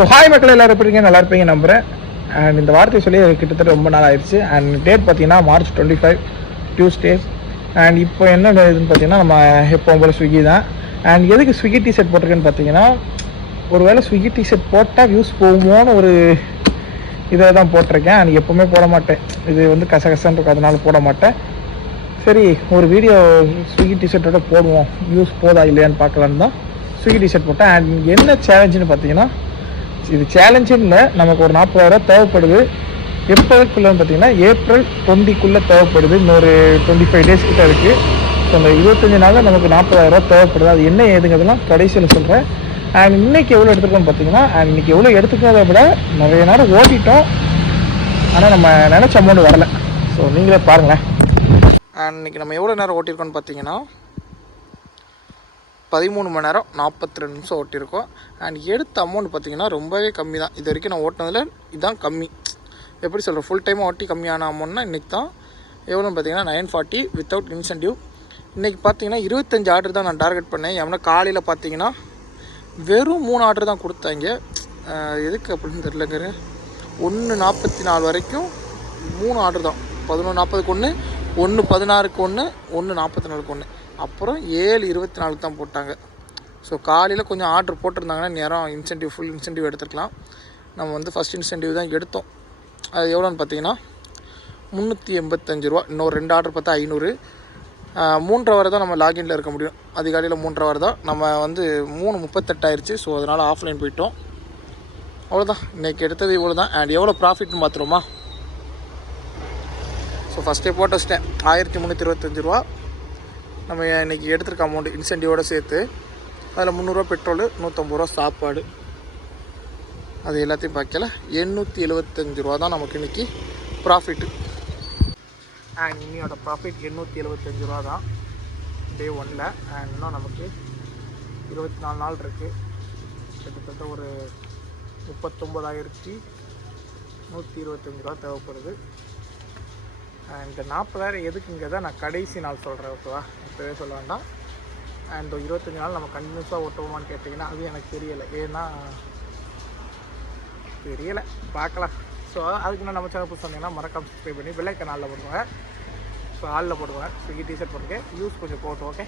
So hi மக்கள் எல்லோரும் எப்படி இருக்கீங்க, நல்லா இருப்பீங்க நம்புகிறேன். அண்ட் இந்த வார்த்தையை சொல்லி கிட்டத்தட்ட ரொம்ப நாள் ஆயிடுச்சு. அண்ட் டேட் பார்த்தீங்கன்னா March 25 டியூஸ்டே. அண்ட் இப்போ என்ன இதுன்னு பார்த்தீங்கன்னா நம்ம எப்போவும் போல் ஸ்விக்கி தான். அண்ட் எதுக்கு ஸ்விக்கி டிஷர்ட் போட்டிருக்கேன்னு பார்த்தீங்கன்னா, ஒரு வேளை ஸ்விக்கி டிஷர்ட் போட்டால் வியூஸ் போகுமோன்னு ஒரு இதை தான் போட்டிருக்கேன். அண்ட் எப்போவுமே போட மாட்டேன், இது வந்து கசகசன்னு இருக்கும், அதனால போட மாட்டேன். சரி ஒரு வீடியோ ஸ்விக்கி டிஷர்ட்டோட போடுவோம், வியூஸ் போதா இல்லையான்னு பார்க்கலான்னு தான் ஸ்விக்கி டிஷர்ட் போட்டேன். அண்ட் என்ன சேலஞ்சுன்னு பார்த்தீங்கன்னா, இது சேலஞ்சுன்னு இல்லை, நமக்கு ஒரு 40,000 தேவைப்படுது. எப்போதுக்குள்ளே பார்த்தீங்கன்னா April 20க்குள்ளே தேவைப்படுது. இன்னொரு 25 days கிட்ட இருக்குது. ஸோ அந்த 25 நாளில் நமக்கு 40,000 தேவைப்படுது. அது என்ன ஏதுங்கிறதுலாம் கடைசியில் சொல்கிறேன். அண்ட் இன்றைக்கி எவ்வளோ எடுத்துருக்கோன்னு பார்த்தீங்கன்னா, அண்ட் இன்றைக்கி எவ்வளோ எடுத்துக்கிறத விட நிறைய நேரம் ஓட்டிட்டோம், ஆனால் நம்ம நினச்ச அமௌண்ட் வரலை. ஸோ நீங்களே பாருங்களேன். அண்ட் இன்றைக்கி நம்ம எவ்வளோ நேரம் ஓட்டியிருக்கோன்னு பார்த்தீங்கன்னா 13 மணி நேரம் 42 நிமிஷம் ஓட்டியிருக்கோம். அண்ட் எடுத்த அமௌண்ட் பார்த்திங்கன்னா ரொம்பவே கம்மி தான். இது வரைக்கும் நான் ஓட்டினதில் இதுதான் கம்மி. எப்படி சொல்கிறேன், ஃபுல் டைமாக ஓட்டி கம்மியான அமௌண்ட்னா இன்றைக்கி தான். எவ்வளோன்னு பார்த்தீங்கன்னா 940 வித்தவுட் இன்சென்டிவ். இன்றைக்கி பார்த்தீங்கன்னா 25 ஆர்டர் தான் நான் டார்கெட் பண்ணேன். எவனா காலையில் பார்த்தீங்கன்னா வெறும் 3 ஆர்டர் தான் கொடுத்தாங்க. எதுக்கு அப்படின்னு தெரிலங்கிற 1:44 வரைக்கும் 3 ஆர்டர் தான். 11:40க்கு ஒன்று, 1:16க்கு ஒன்று, 1:44க்கு ஒன்று, அப்புறம் 7:24 தான் போட்டாங்க. ஸோ காலையில் கொஞ்சம் ஆர்டர் போட்டிருந்தாங்கன்னா நேரம் இன்சென்டிவ் ஃபுல் இன்சென்டிவ் எடுத்துக்கலாம். நம்ம வந்து ஃபஸ்ட் இன்சென்டிவ் தான் எடுத்தோம். அது எவ்வளோன்னு பார்த்தீங்கன்னா 385 ரூபா. இன்னொரு 2 ஆர்டர் பார்த்தா 500. 3:30 வரை தான் நம்ம லாகின்ல இருக்க முடியும். அதிகாலையில் 3:30 வரை தான். நம்ம வந்து 3:38 ஆயிடுச்சு. ஸோ அதனால் ஆஃப்லைன் போயிட்டோம். அவ்வளோதான், இன்றைக்கி எடுத்தது இவ்வளோ தான். அண்ட் எவ்வளோ ப்ராஃபிட்னு பார்த்துருமா. ஸோ ஃபஸ்ட்டே போட்டு வச்சிட்டேன் 1325 ரூபா. நம்ம இன்றைக்கி எடுத்துருக்க அமௌண்ட் இன்சென்டிவோடு சேர்த்து அதில் 300 ரூபா பெட்ரோலு, 150 ரூபா சாப்பாடு, அது எல்லாத்தையும் பார்க்கல 875 ரூபா தான் நமக்கு இன்றைக்கி ப்ராஃபிட்டு. அண்ட் இன்னையோட ப்ராஃபிட் 875 ரூபா தான் டே 1ல். அண்ட் இன்னும் நமக்கு 24 நாள் இருக்குது. கிட்டத்தட்ட ஒரு 39,125 ரூபா தேவைப்படுது. அண்ட் 40,000 எதுக்குங்கிறத நான் கடைசி நாள் சொல்கிறேன், ஓகேவா? இப்போவே சொல்ல வேண்டாம். அண்ட் 25 நாள் நம்ம கண்டினியூஸாக ஓட்டுவோமான்னு கேட்டிங்கன்னா அது எனக்கு தெரியலை. ஏன்னா தெரியலை, பார்க்கலாம். ஸோ அதுக்கு நான் நம்ம சேனல் புதுசு வந்தீங்கன்னா மறக்காம சப்ஸ்கிரைப் பண்ணி பெல் ஐக்கான் ஆலில் போடுவாங்க. ஸோ ஆலில் போடுவேன். ஸ்விக்கி டிஷர்ட் போட்டுருக்கேன், யூஸ் கொஞ்சம் போட்டோம். ஓகே.